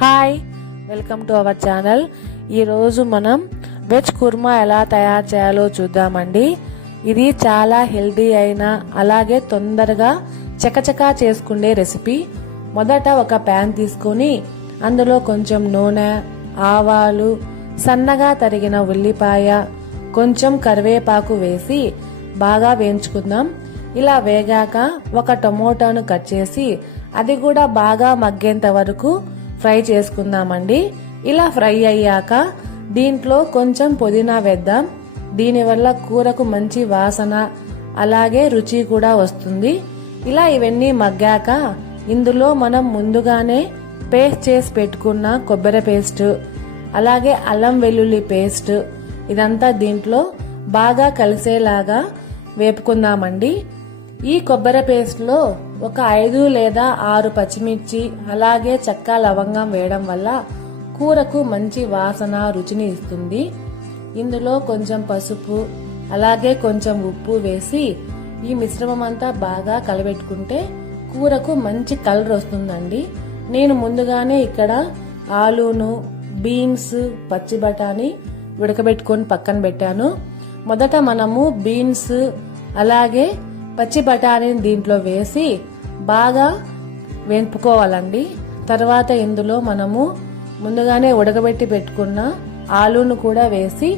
Hi, welcome to our channel. ఈరోజు మనం veg kurma ఎలా తయారు చేయాలో చూద్దామండి. ఇది చాలా హెల్దీ అయిన అలాగే తొందరగా చకచకా చేసుకునే రెసిపీ. మొదట ఒక ప్యాన్ తీసుకొని అందులో కొంచెం నూనె, ఆవాలు, సన్నగా తరిగిన ఉల్లిపాయ, కొంచెం కరివేపాకు వేసి బాగా వేయించుకుందాం. ఇలా వేగాక ఒక టమోటాను కట్ చేసి అది కూడా బాగా మగ్గేంత వరకు ఫ్రై చేసుకుందామండి. ఇలా ఫ్రై అయ్యాక దీంట్లో కొంచెం పుదీనా వేద్దాం. దీనివల్ల కూరకు మంచి వాసన అలాగే రుచి కూడా వస్తుంది. ఇలా ఇవన్నీ మగ్గాక ఇందులో మనం ముందుగానే పేస్ట్ చేసి పెట్టుకున్న కొబ్బరి పేస్ట్ అలాగే అల్లం వెల్లుల్లి పేస్ట్ ఇదంతా దీంట్లో బాగా కలిసేలాగా వేపుకుందామండి. ఈ కొబ్బరి పేస్ట్ లో ఒక 5 లేదా 6 పచ్చిమిర్చి అలాగే చెక్క లవంగం వేయడం వల్ల కూరకు మంచి వాసన రుచిని ఇస్తుంది. ఇందులో కొంచెం పసుపు అలాగే కొంచెం ఉప్పు వేసి ఈ మిశ్రమం అంతా బాగా కలబెట్టుకుంటే కూరకు మంచి కలర్ వస్తుందండి. నేను ముందుగానే ఇక్కడ ఆలూను, బీన్స్, పచ్చి బఠానీ ఉడకబెట్టుకొని పక్కన పెట్టాను. మొదట మనము బీన్స్ అలాగే పచ్చి బఠానీని దీంట్లో వేసి బాగా వేపుకోవాలండి. తర్వాత ఇందులో మనము ముందుగానే ఉడకబెట్టి పెట్టుకున్న ఆలూను కూడా వేసి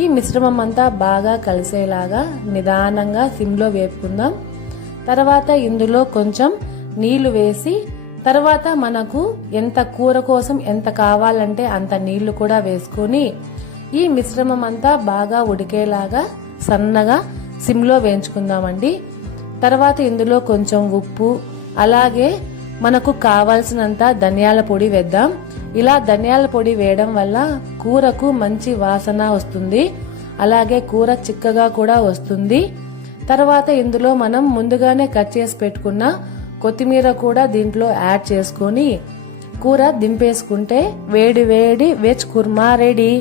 ఈ మిశ్రమం అంతా బాగా కలిసేలాగా నిదానంగా సిమ్లో వేపుకుందాం. తర్వాత ఇందులో కొంచెం నీళ్లు వేసి తర్వాత మనకు ఎంత కూర కోసం ఎంత కావాలంటే అంత నీళ్లు కూడా వేసుకొని ఈ మిశ్రమం అంతా బాగా ఉడికేలాగా సన్నగా సిమ్లో వేయించుకుందామండి. తర్వాత ఇందులో కొంచెం ఉప్పు అలాగే మనకు కావాల్సినంత ధనియాల పొడి వేద్దాం. ఇలా ధనియాల పొడి వేయడం వల్ల కూరకు మంచి వాసన వస్తుంది, అలాగే కూర చిక్కగా కూడా వస్తుంది. తర్వాత ఇందులో మనం ముందుగానే కట్ చేసి పెట్టుకున్న కొత్తిమీర కూడా దీంట్లో యాడ్ చేసుకొని కూర దింపేసుకుంటే వేడి వేడి వెజ్ కుర్మా రెడీ.